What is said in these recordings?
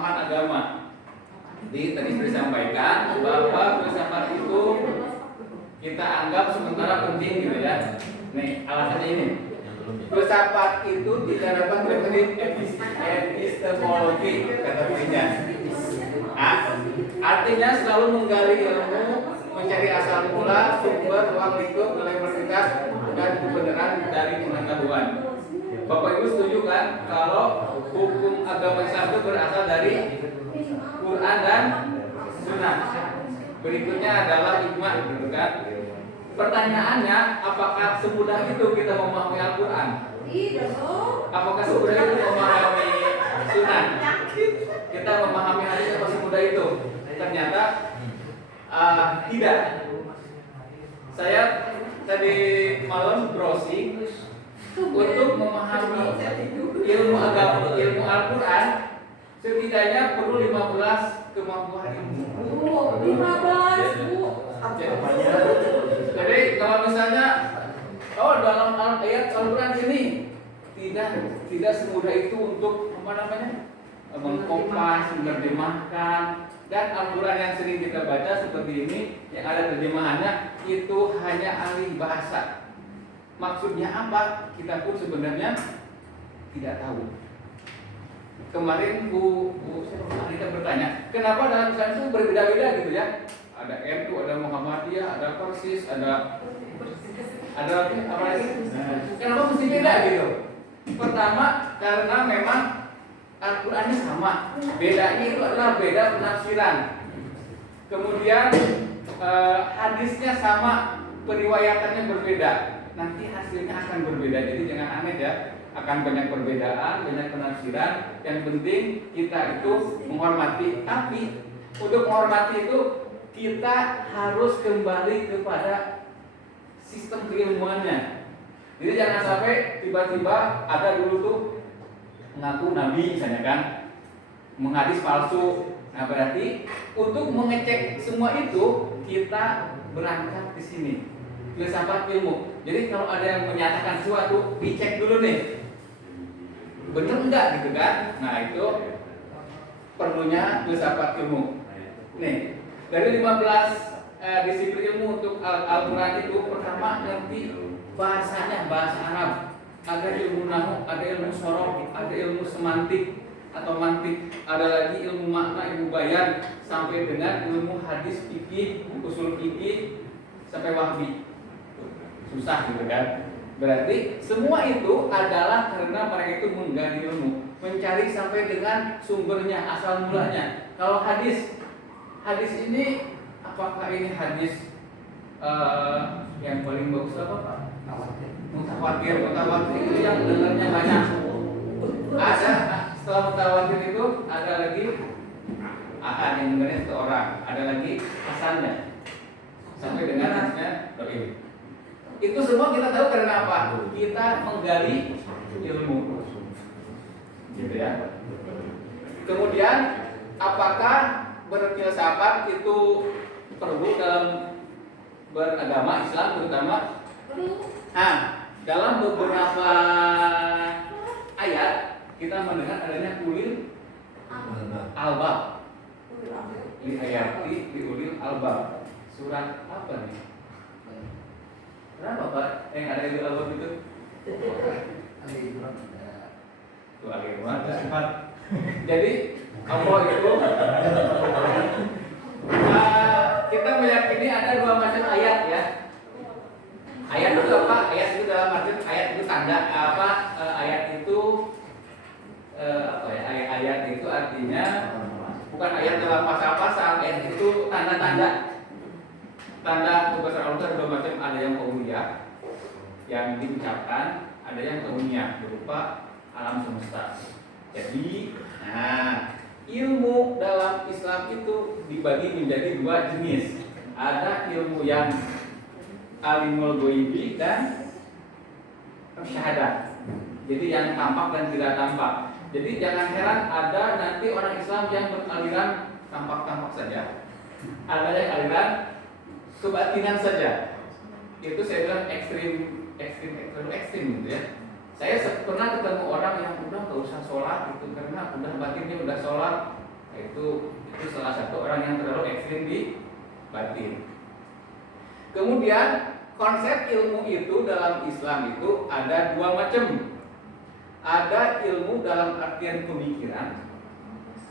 pemahaman agama. Jadi tadi sudah disampaikan bahwa filsafat itu kita anggap sementara penting gitu ya. Nih alasannya ini. Filsafat itu tidak dapat metode epistemologi kata dirinya. Artinya selalu menggali ilmu, mencari asal mula, sumber, ruang lingkup, kompleksitas dan kebenaran dari pengetahuan. Bapak Ibu setuju kan kalau hukum agama Islam itu berasal dari Quran dan Sunnah. Berikutnya adalah ijma, gitu kan? Pertanyaannya, apakah semudah itu kita memahami Al-Quran? Apakah semudah itu memahami Sunnah? Kita memahami hadis apa semudah itu? Ternyata tidak. Saya tadi malam browsing untuk memahami ilmu agama, ilmu Al-Quran, setidaknya perlu 15 kemampuan ilmu. 15 Bu. Jadi kalau misalnya dalam ayat Al-Quran ini tidak semudah itu untuk mengkopas, menerjemahkan. Dan Al-Quran yang sering kita baca seperti ini yang ada terjemahannya itu hanya ahli bahasa. Maksudnya apa? Kita pun sebenarnya tidak tahu. Kemarin Bu Anita bertanya, kenapa dalam Islam itu berbeda-beda gitu ya? Ada NU, ada Muhammadiyah, ada Persis, ada apa lagi? Kenapa mesti beda gitu? Pertama, karena memang Al-Qurannya sama. Bedanya itu adalah beda penafsiran. Kemudian hadisnya sama, periwayatannya berbeda. Nanti hasilnya akan berbeda. Jadi jangan aneh ya. Akan banyak perbedaan, banyak penafsiran. Yang penting kita itu menghormati. Tapi untuk menghormati itu kita harus kembali kepada sistem keilmuannya. Jadi jangan sampai tiba-tiba ada dulu tuh mengaku nabi misalnya kan, menghadis palsu. Nah berarti untuk mengecek semua itu kita berangkat di sini filsafat ilmu. Jadi kalau ada yang menyatakan sesuatu dicek dulu nih, bener enggak gitu kan? Nah itu perlunya filsafat ilmu. Nih dari 15 disiplin ilmu untuk Al-Quran itu pertama ngerti bahasanya, bahasa Arab. Ada ilmu nahu, ada ilmu sorof, ada ilmu semantik atau mantik, ada lagi ilmu makna, ilmu bayan, sampai dengan ilmu hadis fikih, usul fikih sampai wahbi. Susah gitu kan? Berarti semua itu adalah karena mereka itu menggali ilmu, mencari sampai dengan sumbernya, asal mulanya. Kalau hadis ini apakah ini hadis yang paling bagus apa Pak? Mutawatir itu yang dengarnya banyak. Ada setelah mutawatir itu ada lagi ahad yang dengarnya satu orang, ada lagi hasannya sampai dengan hadisnya bagaimana. Itu semua kita tahu karena apa? Kita menggali ilmu, gitu ya. Kemudian apakah berfilsafat itu perlu dalam beragama Islam terutama? Nah, dalam beberapa ayat kita mendengar adanya ulil albab. Di ayati di ulil albab. Surat apa nih? Kenapa Pak? Yang ada ulil albab itu? Itu Ali-Imran. Jadi Allah itu kita meyakini ada dua macam ayat ya. Ayat itu apa? Ayat itu dalam arti ayat itu tanda apa? Ayat itu apa ya? Ayat itu artinya bukan ayat dalam pasal-pasal. Ayat itu tanda-tanda. Tanda bahasa Allah ada dua macam. Ada yang kauniyah yang diucapkan, ada yang kauniyah berupa alam semesta. Jadi, ilmu dalam Islam itu dibagi menjadi dua jenis. Ada ilmu yang alimul ghaibi dan syahadat. Jadi yang tampak dan tidak tampak. Jadi jangan heran ada nanti orang Islam yang beraliran tampak-tampak saja. Ada yang aliran kebatinan saja. Itu saya bilang ekstrim gitu ya. Saya pernah ketemu orang yang udah nggak usah sholat gitu karena udah batinnya udah sholat, Itu salah satu orang yang terlalu ekstrim di batin. Kemudian konsep ilmu itu dalam Islam itu ada dua macam. Ada ilmu dalam artian pemikiran,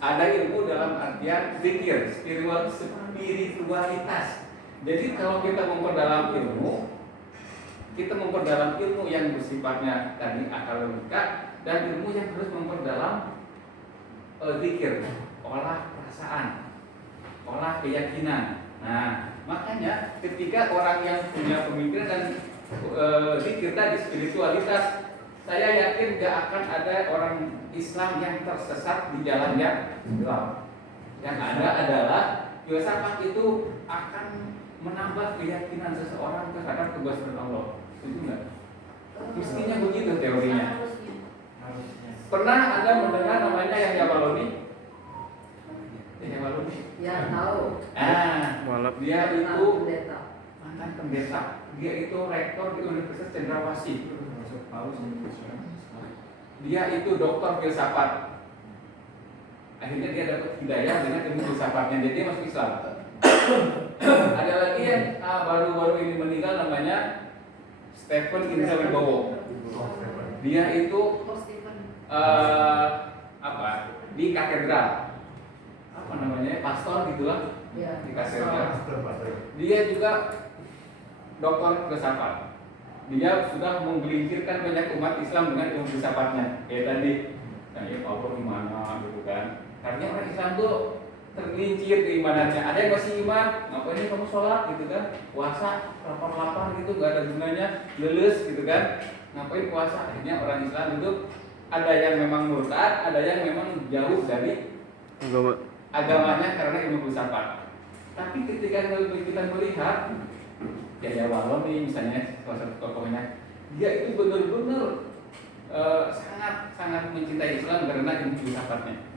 ada ilmu dalam artian zikir, spiritualitas. Jadi kalau kita memperdalam ilmu, kita memperdalam ilmu yang bersifatnya tadi akademika dan ilmu yang harus memperdalam zikir, olah perasaan, olah keyakinan. Nah, makanya ketika orang yang punya pemikiran dan zikir tadi spiritualitas, saya yakin gak akan ada orang Islam yang tersesat di jalan yang gelap. Yang ada adalah filsafat itu akan menambah keyakinan seseorang terhadap kebesaran Allah. Setuju nggak? Mestinya begitu teorinya. Pernah Anda mendengar namanya Yahya Baloni? Yahya Baloni? Ya tahu. Dia itu pendeta. mantan pendeta. Dia itu rektor di Universitas Cendrawasih. Dia itu doktor filsafat. Akhirnya dia dapat hidayah dengan ilmu filsafatnya. Jadi dia masuk Islam. Ada lagi yang baru-baru ini meninggal namanya Stephen Indra Wibowo. Dia itu di katedral. Apa namanya? Pastor gitulah. Ya, Di katedral. Dia juga doktor filsafat. Dia sudah menggelincirkan banyak umat Islam dengan ilmu filsafatnya. Kayak tadi, nah ya Allah gimana gitu kan. Karena orang Islam tuh tergelincir keimanannya. Ada yang masih iman, ngapain kamu sholat gitu kan, puasa lapar-lapar gitu gak ada gunanya, leles gitu kan, ngapain puasa. Akhirnya orang Islam itu ada yang memang murtad, ada yang memang jauh dari agamanya karena ilmu filsafat. Tapi ketika kita melihat Yahya Baloni misalnya salah satu tokohnya, dia itu benar-benar sangat mencintai Islam karena ilmu filsafatnya.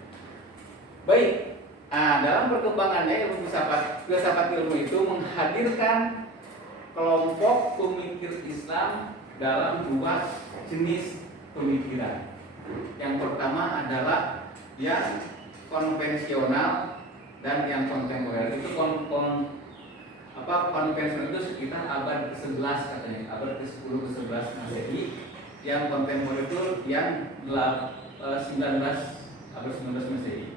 Baik, dalam perkembangannya ilmu filsafat ilmu itu menghadirkan kelompok pemikir Islam dalam dua jenis pemikiran. Yang pertama adalah yang konvensional dan yang kontemporer. Itu konvensional itu sekitar abad ke-11 katanya, abad ke-10 ke-11 Masehi. Yang kontemporer itu yang 19 Masehi.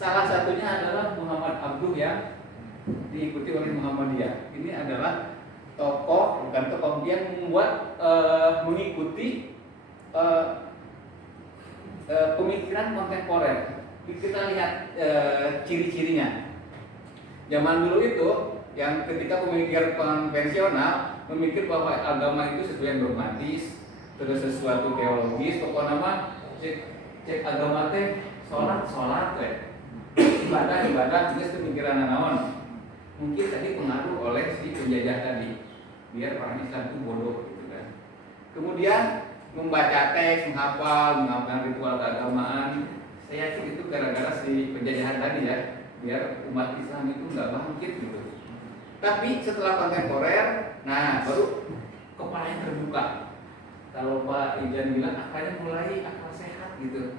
Salah satunya adalah Muhammad Abduh yang diikuti oleh Muhammadiyah. Ini adalah bukan tokoh yang membuat mengikuti pemikiran kontemporer. Kita lihat ciri-cirinya. Zaman dulu itu yang ketika pemikiran konvensional memikir bahwa agama itu sesuatu yang dogmatis, terus sesuatu teologis, pokoknya nama cek agama teh sholat teh, ibadah itu pemikiran naon. Mungkin tadi pengaruh oleh si penjajah tadi, biar orang Islam itu bodoh gitu kan. Kemudian membaca teks, menghafal ritual keagamaan. Saya yakin itu gara-gara si penjajahan tadi ya, biar umat Islam itu nggak bangkit gitu. Tapi setelah kontemporer, nah baru kepalanya terbuka. Kalau Pak Ijan bilang akalnya mulai akal sehat gitu.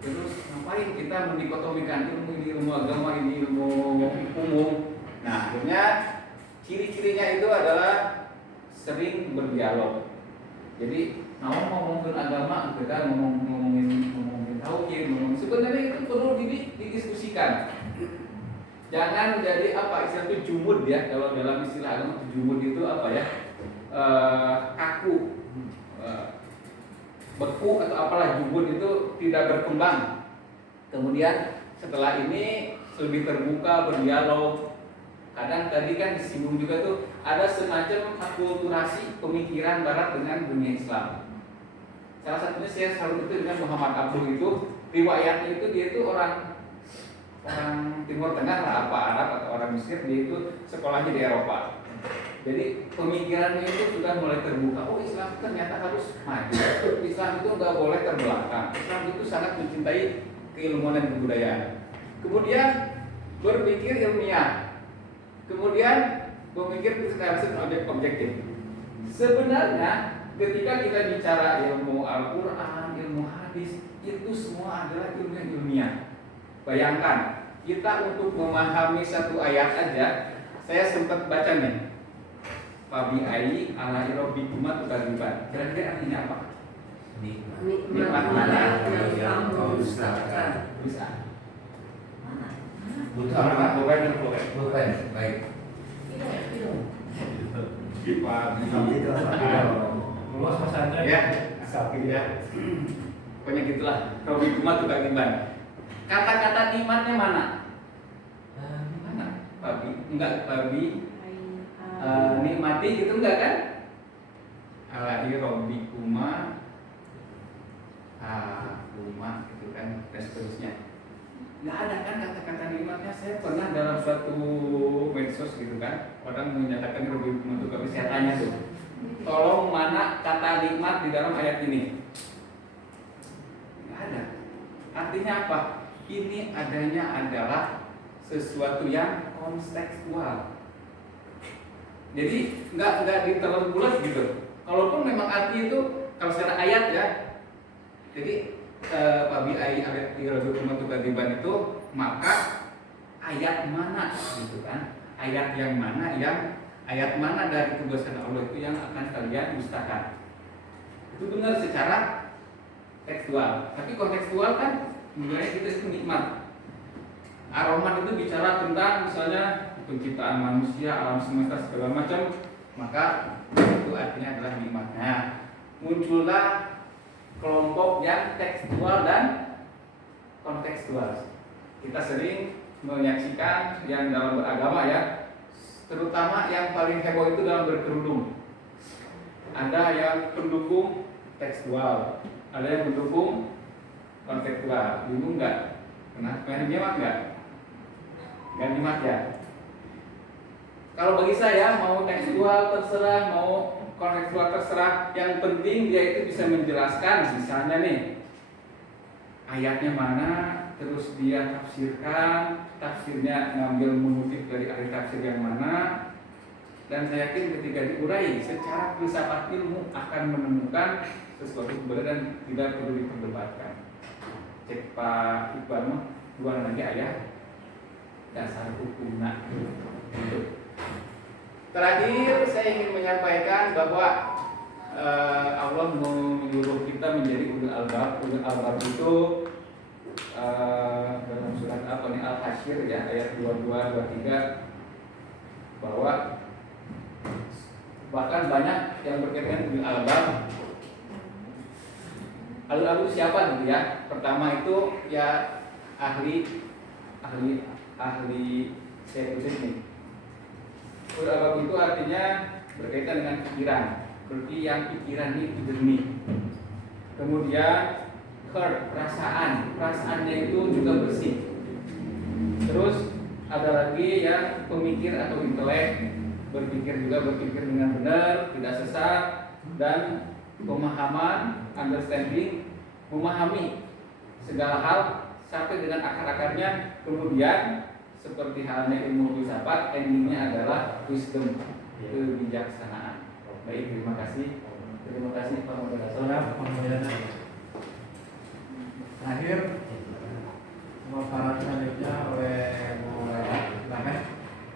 Terus ngapain kita mendikotomikan ilmu agama ini ilmu umum? Nah akhirnya ciri-cirinya itu adalah sering berdialog. Jadi ngomongin agama, kita ngomongin tauhid, sebenarnya itu perlu didiskusikan. Jangan menjadi istilah itu jumud ya. Kalau dalam istilah agama jumud itu apa ya? Kaku, beku atau apalah, jumud itu tidak berkembang. Kemudian setelah ini lebih terbuka, berdialog. Kadang tadi kan disinggung juga tuh ada semacam akulturasi pemikiran Barat dengan dunia Islam. Salah satunya saya selalu itu dengan Muhammad Abduh itu, riwayatnya itu dia itu orang Timur Tengah lah, apa Arab atau orang Mesir, dia itu sekolahnya di Eropa. Jadi pemikirannya itu sudah mulai terbuka. Oh Islam ternyata harus maju. Islam itu nggak boleh terbelakang. Islam itu sangat mencintai keilmuan dan kebudayaan. Kemudian berpikir ilmiah. Kemudian berpikir secara objektif. Sebenarnya ketika kita bicara ilmu Al-Quran, ilmu hadis, itu semua adalah ilmu yang ilmiah. Bayangkan kita untuk memahami satu ayat aja, saya sempat baca nih. Fabi ai ala rabbikuma tukadziban. Kira-kira artinya apa? Nikmat mana yang kamu dustakan? Bisa. Bukan. Bukan. Baik. Luas Mas Andre. Ya, sakit ya. Pokoknya gitulah. Rabbikuma tukadziban. Kata-kata nikmatnya mana? Mana? Babi, enggak babi. Nikmati gitu enggak kan? Alai rabbikuma kuma gitu kan, dan seterusnya. Enggak ada kan kata-kata nikmatnya. Saya pernah dalam suatu medsos gitu kan, orang menyatakan rabbikuma itu saya tanya tuh, tolong mana kata nikmat di dalam ayat ini? Enggak ada. Artinya apa? Ini adanya adalah sesuatu yang kontekstual. Jadi nggak ditelan bulat gitu. Kalaupun memang arti itu kalau secara ayat ya. Jadi Fabi ai ayat 3 tukadziban itu maka ayat mana gitu kan? Ayat yang mana dari tugasan Allah itu yang akan kalian dustakan? Itu benar secara tekstual. Tapi kontekstual kan sebenarnya kita itu nikmat. Ar-Rahman itu bicara tentang misalnya penciptaan manusia, alam semesta segala macam, maka itu artinya adalah nikmatnya. Muncullah kelompok yang tekstual dan kontekstual. Kita sering menyaksikan yang dalam beragama ya, terutama yang paling heboh itu dalam berkerudung. Ada yang pendukung tekstual, ada yang mendukung kontekstual. Bingung nggak? Kenapa? Nyimak nggak? Nggak nyimak ya? Kalau bagi saya mau tekstual terserah, mau kontekstual terserah, yang penting dia itu bisa menjelaskan. Misalnya nih, ayatnya mana, terus dia tafsirkan, tafsirnya ngambil mengutip dari ahli tafsir yang mana. Dan saya yakin ketika diurai secara filsafat ilmu akan menemukan sesuatu kebenaran dan tidak perlu diperdebatkan. Cek Pak Iqbal mah dua lagi ayat dasar hukumna. Terakhir saya ingin menyampaikan bahwa Allah menyuruh kita menjadi ulul albab. Ulul albab itu dalam surat apa nih, Al-Hasyr ya, ayat 22 23, bahwa bahkan banyak yang berkaitan ulul albab. Ulul albab siapa gitu ya? Pertama itu ya ahli saya tulis nih. Ulul albab itu artinya berkaitan dengan pikiran, berarti yang pikiran itu jernih. Kemudian perasaannya itu juga bersih. Terus ada lagi yang pemikir atau intelek, berpikir dengan benar, tidak sesat, dan pemahaman, understanding, memahami segala hal sampai dengan akar-akarnya. Kemudian seperti halnya ilmu filsafat, endingnya adalah wisdom, kebijaksanaan. Baik, terima kasih Pak Moderator. Terakhir pemaparan selanjutnya oleh